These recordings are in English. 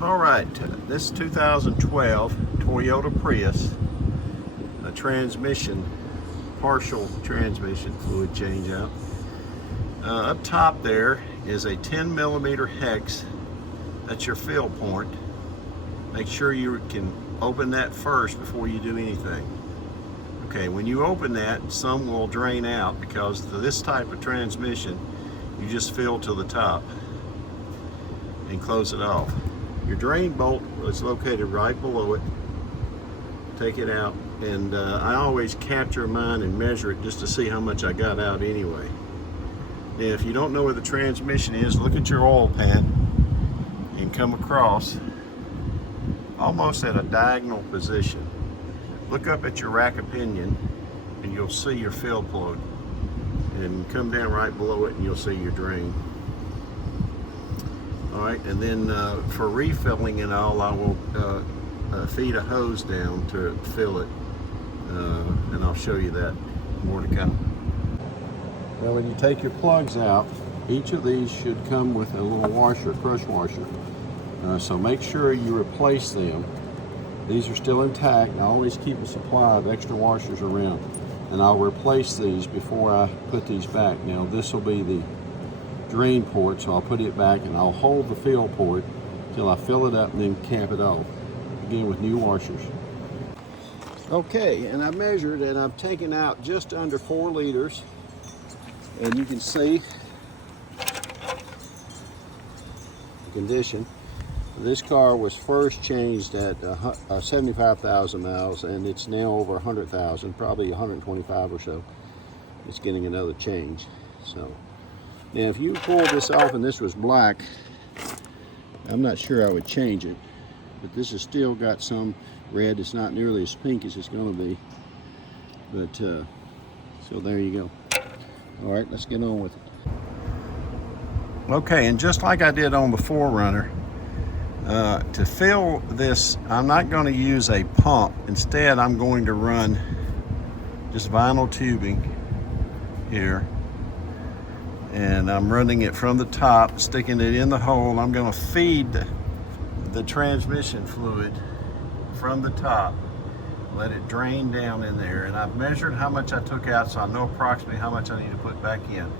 All right, this 2012 Toyota Prius, a transmission, partial transmission fluid change out. Up top there is a 10mm hex. That's your fill point. Make sure you can open that first before you do anything. Okay, when you open that, some will drain out because of this type of transmission, you just fill to the top and close it off. Your drain bolt is located right below it. Take it out, and I always capture mine and measure it just to see how much I got out anyway. Now, if you don't know where the transmission is, look at your oil pan and come across almost at a diagonal position. Look up at your rack of pinion and you'll see your fill plug, and come down right below it and you'll see your drain. All right, and then for refilling and all, I will feed a hose down to fill it, and I'll show you that more to come. Now, when you take your plugs out, each of these should come with a little washer, crush washer. So make sure you replace them. These are still intact. I always keep a supply of extra washers around, and I'll replace these before I put these back. Now, this will be the drain port, so I'll put it back and I'll hold the fill port till I fill it up and then cap it off, again with new washers. Okay, and I measured and I've taken out just under 4 liters, and you can see the condition. This car was first changed at 75,000 miles, and it's now over 100,000, probably 125 or so. It's getting another change. So now, if you pull this off and this was black, I'm not sure I would change it, but this has still got some red. It's not nearly as pink as it's going to be, but so there you go. All right, let's get on with it. Okay, and just like I did on the 4Runner, to fill this, I'm not going to use a pump. Instead, I'm going to run just vinyl tubing here, and I'm running it from the top, sticking it in the hole. I'm going to feed the transmission fluid from the top, let it drain down in there, and I've measured how much I took out, so I know approximately how much I need to put back in.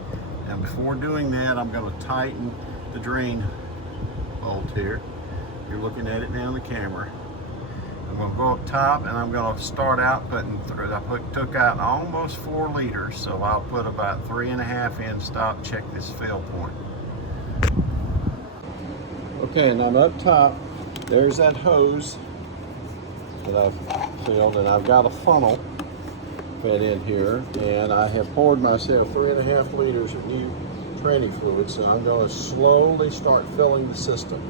And before doing that, I'm going to tighten the drain bolt here. You're looking at it now in the camera. I'm going to go up top, and I'm going to start out putting through. Took out almost 4 liters, so I'll put about 3.5 in, stop, check this fill point. Okay, and I'm up top. There's that hose that I've filled, and I've got a funnel fed in here, and I have poured myself 3.5 liters of new training fluid, so I'm going to slowly start filling the system.